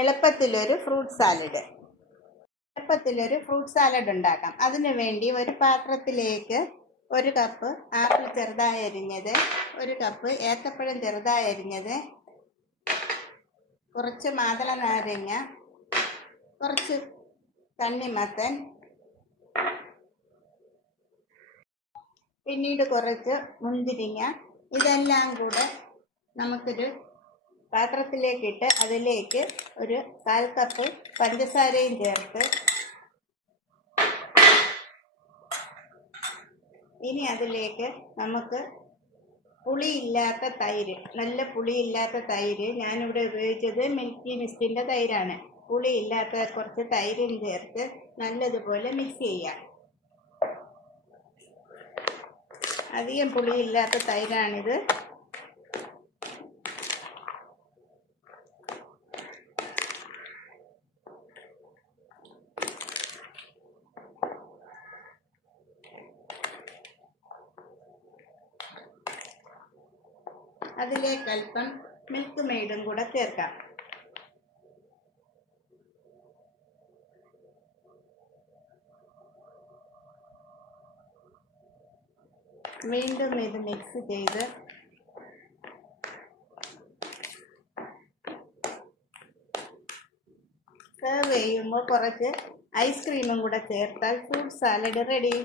എളുപ്പത്തിലൊരു fruit salad ഉണ്ടാക്കാം. അതിനു വേണ്ടി ഒരു പാത്രത്തിലേക്ക് 1 കപ്പ് ആപ്പിൾ ചെറുതായി അരിഞ്ഞത്, 1 കപ്പ് ഏത്തപ്പഴം ചെറുതായി അരിഞ്ഞത്, കുറച്ച് മാതള നാരങ്ങ, കുറച്ച് തണ്ണിമത്തൻ, പിന്നീട് കുറച്ച് മുന്തിരിങ്ങ, ഇതെല്ലാം കൂടെ നമുക്കൊരു പാത്രത്തിലേക്കിട്ട് അതിലേക്ക് ഒരു 1/4 കപ്പ് പഞ്ചസാരയും ചേർത്ത് ഇനി അതിലേക്ക് നമുക്ക് പുളിയില്ലാത്ത തൈര്, നല്ല പുളിയില്ലാത്ത തൈര്, ഞാനിവിടെ ഉപയോഗിച്ചത് മിൽക്കി മിസ്റ്റിൻ്റെ തൈരാണ്. പുളിയില്ലാത്ത കുറച്ച് തൈരും ചേർത്ത് നല്ലതുപോലെ മിക്സ് ചെയ്യാം. അധികം പുളിയില്ലാത്ത തൈരാണിത്. അതിലേക്ക് അല്പം മിൽക്ക് മെയ്ഡും കൂടെ ചേർക്കാം. വീണ്ടും ഇത് മിക്സ് ചെയ്ത് സെർവ് ചെയ്യുമ്പോൾ കുറച്ച് ഐസ്ക്രീമും കൂടെ ചേർത്താൽ ഫ്രൂട്ട് സാലഡ് റെഡി.